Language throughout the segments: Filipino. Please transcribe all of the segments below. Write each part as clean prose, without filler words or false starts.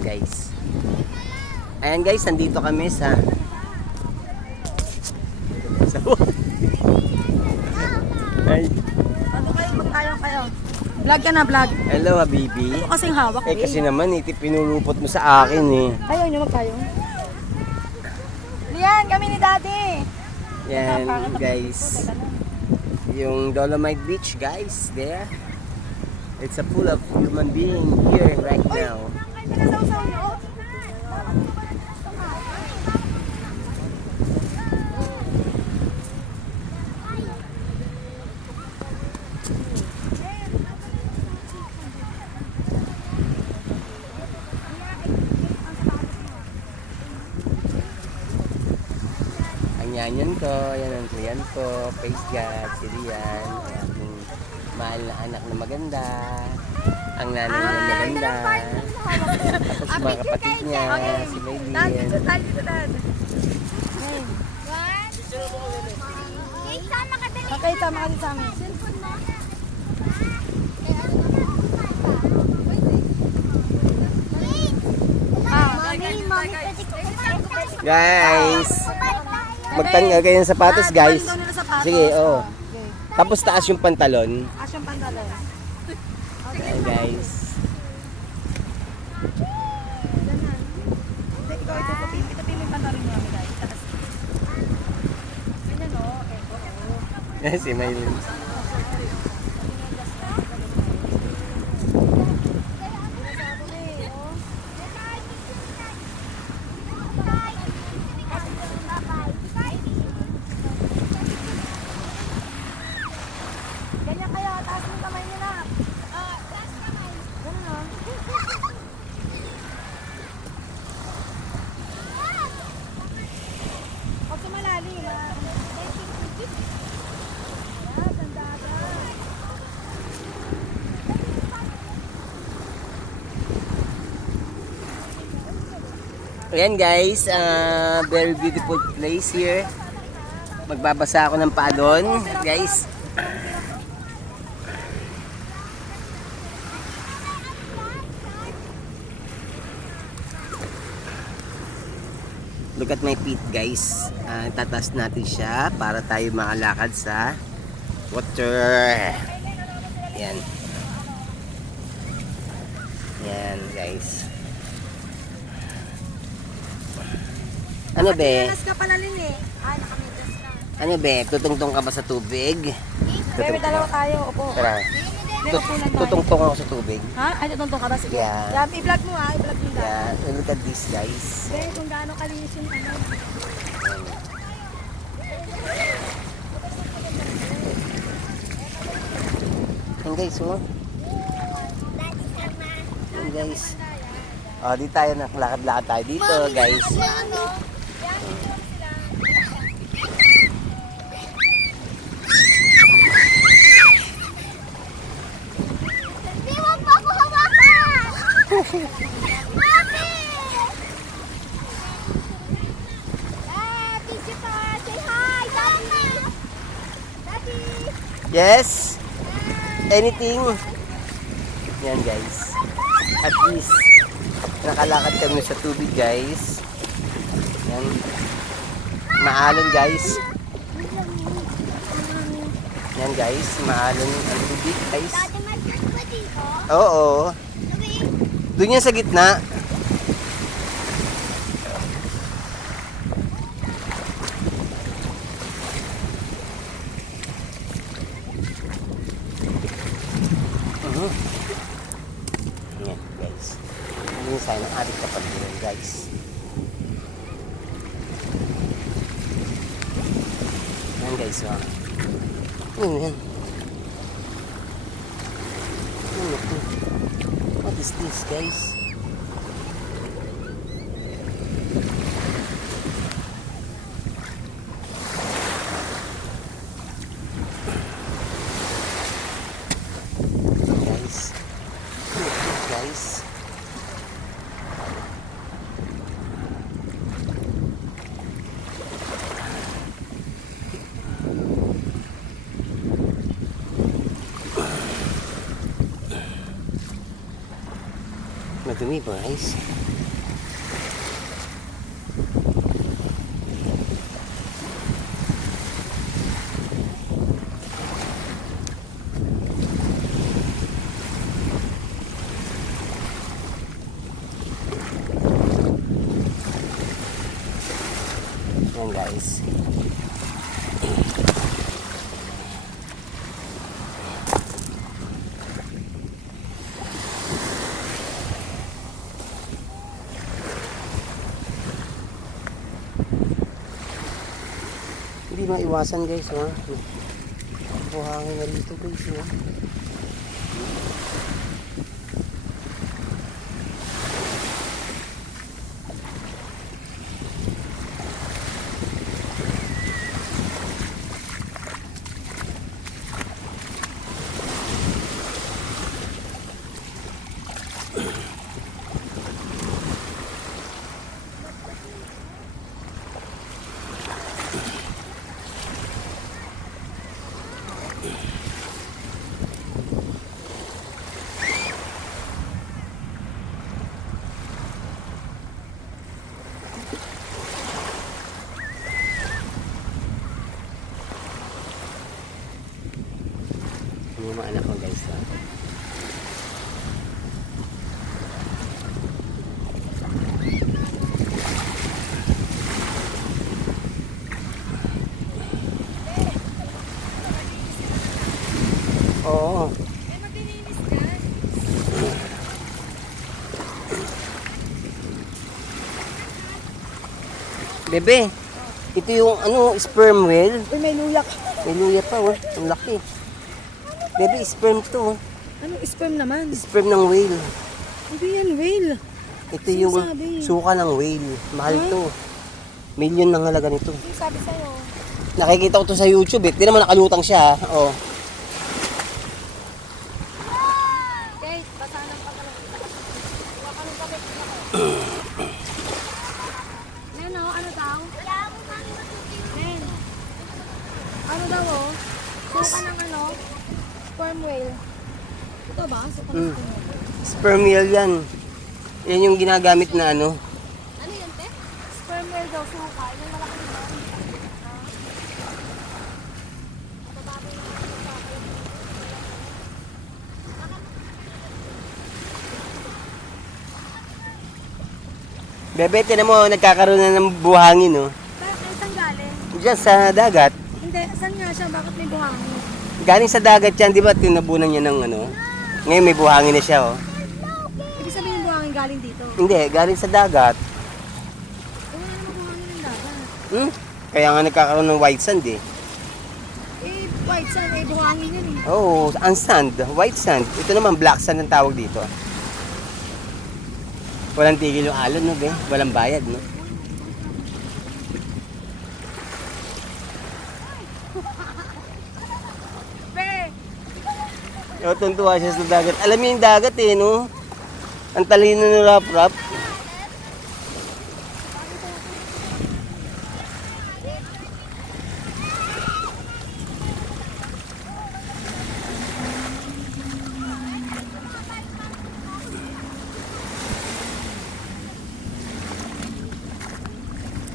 Ayan guys. Ayan guys, nandito kami sa Ay. Ano kayo? Magtayo kayo. Vlog ka na, vlog. Hello habibi. Ito kasing hawak Eh kasi naman pinulupot mo sa akin eh. Ayaw nyo magtayo. Lian, kami ni Daddy. Yan guys. Yung Dolomite Beach guys, there. It's a full of human being here right now. Pinasawsaw nyo. Ang yanyan ko, yan ang kliyan ko, face God, si Rian, ang aking mahal na anak na maganda, ang nanay na maganda, tapos mga kapatid niya, si Dad, Maylin. dito, Dad, dito, Dad. Okay, tama ka dito sa amin. Guys, magtanggal kayo ng sapatos guys. Sige, oo. Tapos taas yung pantalon. Asyong pantalon. Ayan guys. Ito, pipili yung pantalon nyo kami, guys. Taas. Ganyan, o. Si Maylin. Ganyan kayo, taas mo kamay nyo na. Taas kamay. Ganun, o. Huwag sumalalim, ha. Ayan guys, very beautiful place here. Magbabasa ako ng paa doon, guys. Look at my feet guys. Tatas natin siya para tayo makalakad sa water. Ayan. Ayan guys. Ano be? Nanas ka pala, Lin, eh. Nakamedyas ka. Ano be? Tutungtong ka ba sa tubig? Bebe, dalawa tayo. Upo. Tara. May upunan tayo. Tutungtong ako sa tubig. Ha? Ay, tutuntong ka ba? Sige. Yeah. Yan, i-vlog mo, ha. I-vlog mo dahil. Yeah, look at this guys. Bebe, kung gaano kalinis yung ano. Ayan guys, oh. Ayan guys. Oh, di tayo nakalakad-lakad tayo dito, guys. Yes? Anything? Yan guys. At least nakalakad kami sa tubig guys. Yan. Maalon guys. Yan guys, maalon ang tubig guys. Oo. Doon yan sa gitna. Yan guys. Hindi sana adik kapag yun guys. Yan guys. Yan. What is this guys? Guys. Madumi guys. guys. Hindi maiwasan guys, ha? Buhangin na dito guys, ha? Yung mga anak ko guys, ha? Oo. Eh, maglilinis dyan. Bebe, ito yung ano, sperm whale. Uy, may luyak. May luya pa, oh. Ang laki. Bebe, sperm to, oh. Ano, sperm naman? Sperm ng whale. Hindi yan, whale. Ito yung Sinasabi. suka ng whale. Mahal to. Million ng halaga nito. Yung sabi sa'yo. Nakikita ko to sa YouTube, eh. Tingnan mo, nakalutang siya, ha? Oh. Guys, basa ng pagkalang. Huwag ka nung kapit. Yan o, ano daw? Men. Ano daw o? Suka ng ano? Sperm whale. Ito ba? Suka ng Mm. sperm whale. Sperm whale yan. Yan yung ginagamit na ano. Ano yun, te? Sperm whale daw, suka. Yung malaki na. Bebe, tinan mo, nagkakaroon na ng buhangin, oh. Saan galing? Diyan sa dagat. Hindi, saan nga siya? Bakit may buhangin? Galing sa dagat yan, di ba? Tinabunan niya ng ano. Ngayon may buhangin na siya, oh. Ibig sabihin yung buhangin galing dito. Hindi, galing sa dagat. Wala naman buhangin ng dagat. Kaya nga nagkakaroon ng white sand, eh. Eh, white sand, eh, buhangin yan eh. Oh, ang sand, white sand. Ito naman, black sand ang tawag dito. Walang tigil yung alon, no, be? Walang bayad, no? Be! Oh, tuntua siya sa dagat. Alam niyo yung dagat, eh, no? Ang talino ng rap-rap.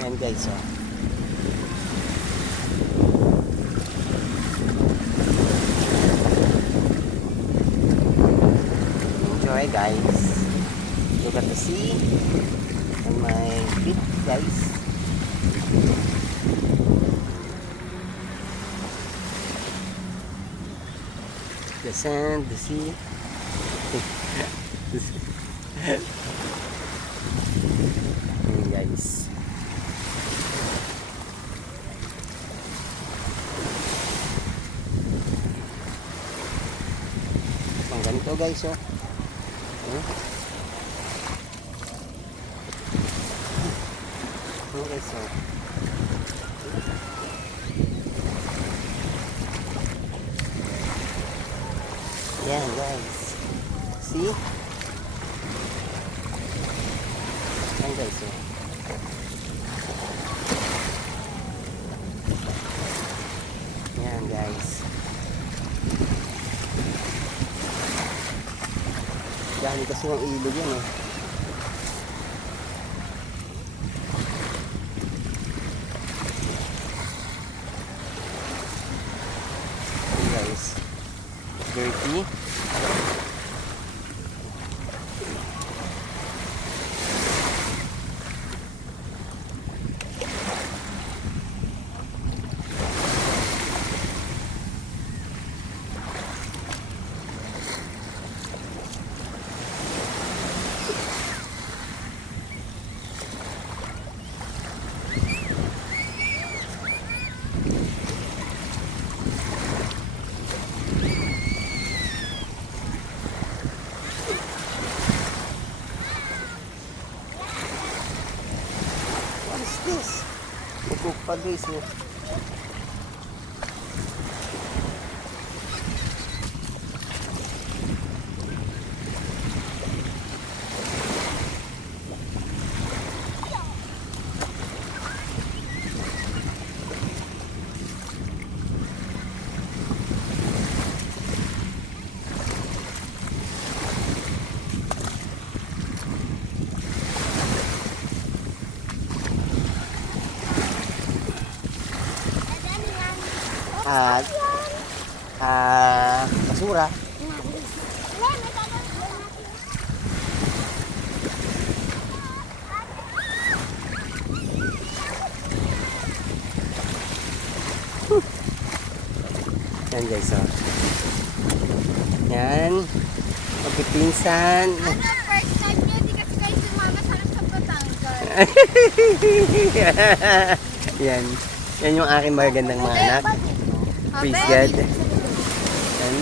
Ayan guys, oh. Enjoy guys. Look at the sea and my feet guys. The sand, the sea. Ayan guys. Ang ganito guys, oh. Okay, so. Yan guys. See? Yan guys, oh. Yan guys. Dahil kasi ng ilog yan, eh. Guys, dirty. pa guys. Oh. At basura. Yan guys, oh. Yan. Magpipinsan. Ano, first time nyo, di kasi kayo sumama sa Batangas. Yan. Yan yung aking magagandang mga anak. Praise God. Yan.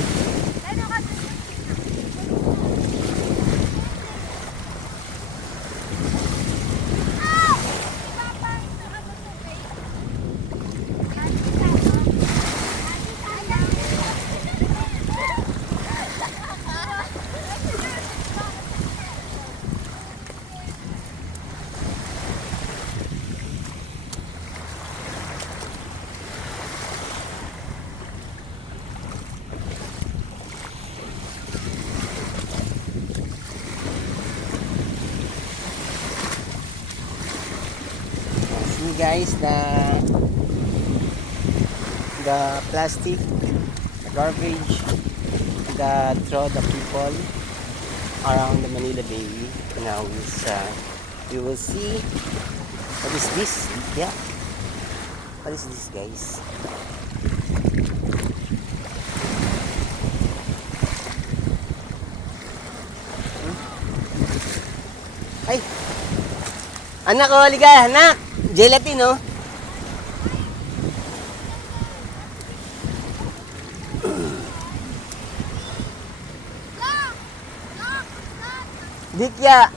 See guys, the plastic, the garbage that throw the people around the Manila Bay. Now is you will see what is this? Yeah, what is this guys? Ay, anak, oh, halika, anak. Gelatin, oh. Dikya.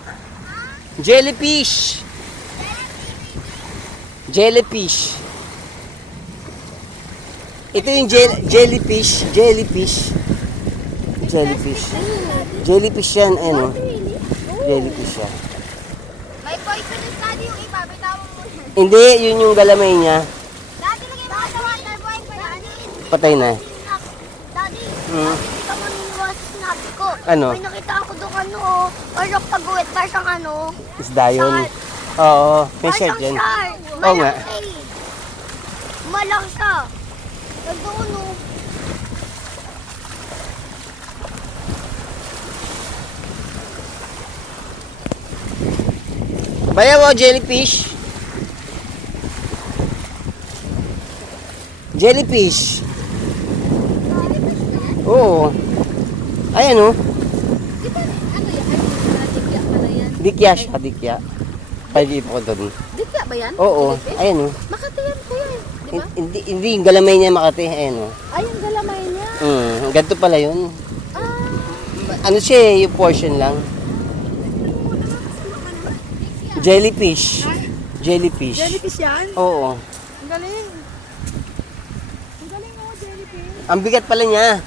Jellyfish. Jellyfish. Ito yung jellyfish. Jellyfish. Jellyfish. Jellyfish yan, ano? Jellyfish yan. May poisonous daddy yung iba, bitawan mo siya. Hindi, yun yung galamay niya. Daddy, lagay mo sa water boy ko yan. Patay na. Daddy, Hmm. hindi ka maniniwala sa sinabi ko. Ano? May nakita ako doon parang pag-uwit, parang ano. Isda yun. Oo, may shirt Parang yan. shark. Oo nga. Malaki. Malaki siya. Nandun, no. Bayaw, jellyfish. Jellyfish. Oo. Ayan, oh. Di ba, ano yan? Dikya pala yan. Dikya siya, dikya. Pwede po ko doon. Dikya ba yan? Oo, ayan, oh. Makati yan kuya eh. Di ba? Hindi yung galamay niya Makati. Ayan, oh. Ay, yung galamay niya. Ganito pala yun. Ah. Ano siya, yung portion lang. Jellyfish. Jellyfish. Jellyfish yan? Oo. Ang galing. Ang galing oh, jellyfish. Ang bigat pala niya.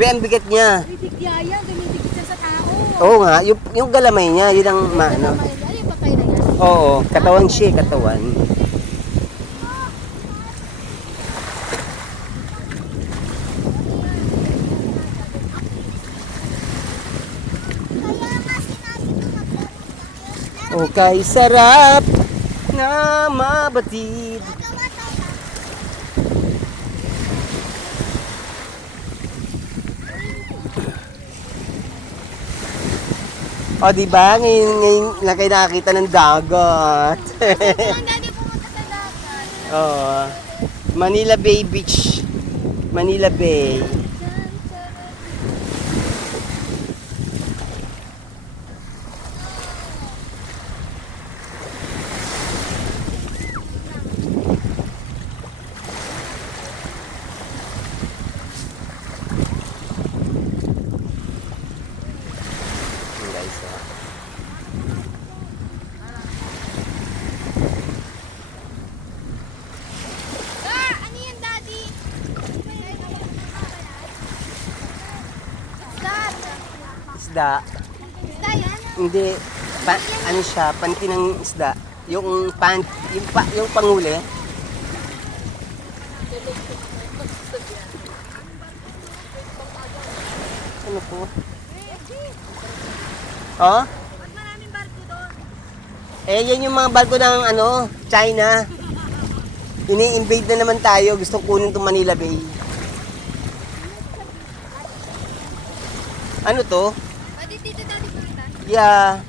Ang bigat niya. Dikya yan, dumidikit siya sa tao. Oo nga, yung galamay niya, yun ang maano. Galamay niya, ay, patay na yan. Oo, katawan siya, katawan. Okay, sarap na mabatid. O, diba? Ngayon lang kayo nakakita ng dagat. Ang daddy pumunta sa dagat. Oo. Manila Bay Beach. Manila Bay. Ayan, guys, oh. isda. Isda yan. Hindi, ano siya, panty ng isda. Yung yung panguli. Ano po? Oh? Ba't maraming barko doon? Eh, yan yung mga barko ng ano, China. Ini-invade na naman tayo. Gusto kunin itong Manila Bay. Ano to? Pwede dito dati pumunta? Yeah.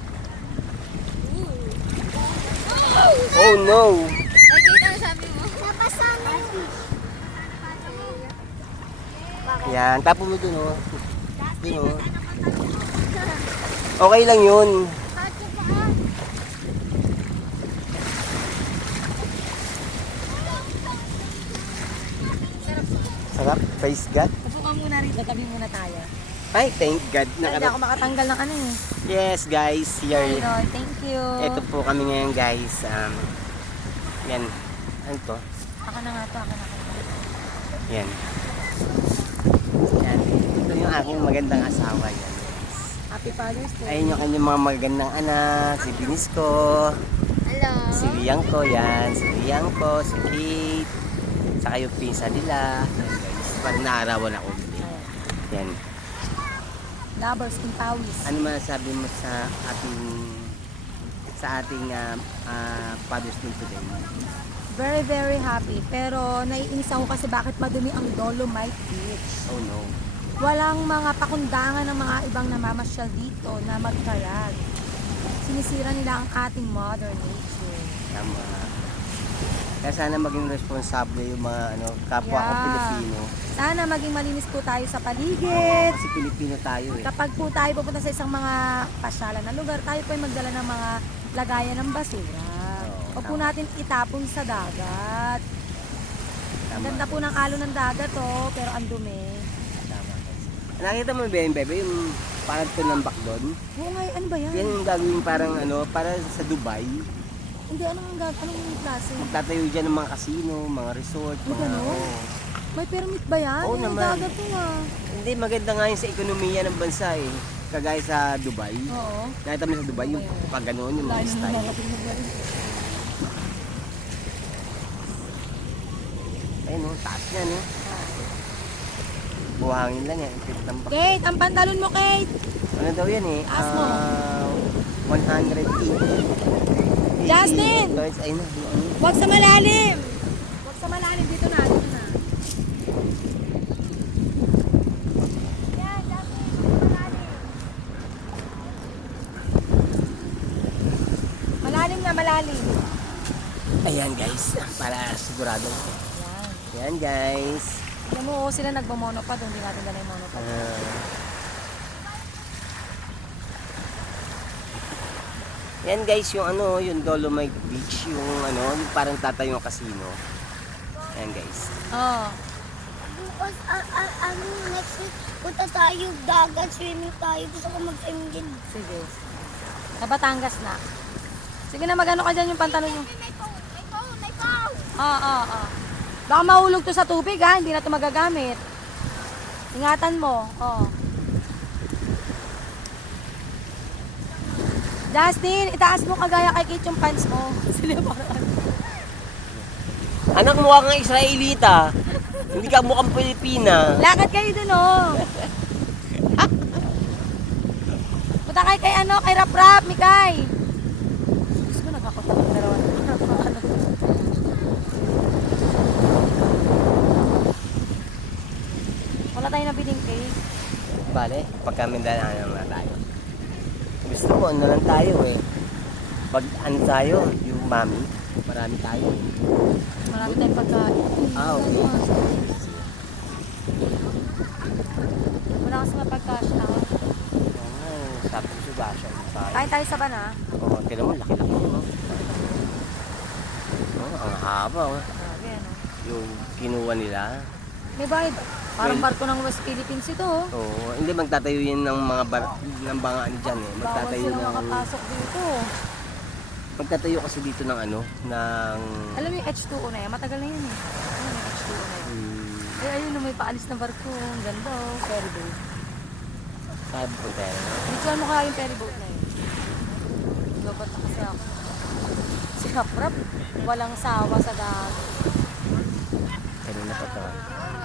Oh no. Ay, Kate, ano sabi mo? Nabasa na yun. Yan, tapo mo dun oh. Dun oh. Okay lang yun. Sarap, praise God. Upo ka muna rito, tabi muna tayo. Ay, thank God. Hindi ako makatanggal ng ano eh. Yes, guys. Here. Ay, Lord, thank you. Ito po kami ngayon, guys. Yan. Ano to? Ako na nga to, ako na. Yan. Yan. Ito yung aking magandang asawa. Yan. Happy Father's Day. Ayun yung kanyang mga magandang anak. Si Binisco. Hello. Si Liangko. Yan. Si Liangko. Si Kate. Saka yung pinsa nila. Yan, guys. Parang naarawan ako. Yan. Lovers in Pawis. Ano masasabi mo sa ating Father's Day today? Very, very happy. Pero naiinis ako kasi bakit madumi ang Dolomite Beach. Oh no. Walang mga pakundangan ng mga ibang namamasyal dito na magkalat. Sinisira nila ang ating mother nature. Tama. Kaya sana maging responsable yung mga kapwa ko Yeah. Pilipino. Sana maging malinis po tayo sa paligid. Kasi Pilipino tayo eh. Kapag po tayo pupunta sa isang mga pasyalan na lugar, tayo po ay magdala ng mga lagayan ng basura. Oo, Huwag po tama. natin itapon sa dagat. Ang Tama. ganda po ng alon ng dagat pero ang dumi. Tama. Nakita mo ba yung bebe? Yung parang tunambak doon? Oo nga, ano ba yan? Yan yung gagawin parang para sa Dubai. Hindi, anong klase? Magtatayo dyan ng mga casino, mga resort, May mga... ganun? oo. May permit ba yan? Oo Yung naman. dagat po Hindi, maganda nga yun sa ekonomiya ng bansa eh. Kagaya sa Dubai. Oo. Nakita mo sa Dubai, yung pag gano'n, yung mga style. Ayun o, taas niya no. Buhangin lang yan, pitambak. Kate, ang pantalon mo, Kate! Ano daw yan eh? Taas mo. 180. Justin! $80. Ayun na. Huwag sa malalim! Huwag sa malalim, dito na, dito na. Yan, Justin, malalim. Malalim na, malalim. Ayan guys, para sigurado. Yan. Ayan guys. Alam mo, sila nagmamonopod, hindi natin dala yung monopod. Yan guys, yung yung Dolomite Beach, yung yung parang tatayong casino. Ayan guys. Oo. Bukas, next week, punta tayo dagat, swimming tayo. Gusto ko mag-swimming din. Sige. Sa Batangas na. Sige na, magano ka dyan yung pantalon mo. May phone! Oo. Baka mahulog to sa tubig ha, hindi na to magagamit. Ingatan mo. Oo. Justin, itaas mo kagaya kay Kate yung pants mo. Sila parang Anak, mukha kang Israelita. Hindi ka mukhang Pilipina. lakad kayo dun oh. Punta kayo kay kay Rap Rap, Mikay. Gusto ko nagkakot ng dalawa. Wala tayo nabiling cake. Bale, pagkamindalahan na tayo. Gusto ko, ano lang tayo eh. Pag tayo, yung mami, marami tayo. Marami tayong pagkain. Okay. Wala kasi mapagkasya. Sabi ko si Basha, tayo. Kain tayo sa bana. Oo, tira mo, laki-laki. No? Ang haba. Oh. Grabe ano. Yung kinuha nila. May bayad. Parang barko ng West Philippines ito oh. Oo, hindi magtatayo yun ng mga ng mga dyan eh. Bawal Magtatayo sila ng makapasok dito. magtatayo kasi dito ng ng Alam mo yung H2O na yan, matagal na yun eh. Ano yung H2O na yun? Eh ayun, may paalis na barko. Ang ganda oh, ferry boat. Saan punta yan? Dito mo kaya yung ferryboat na yun. Lobat na kasi ako. Si Kaprap, walang sawa sa dagat.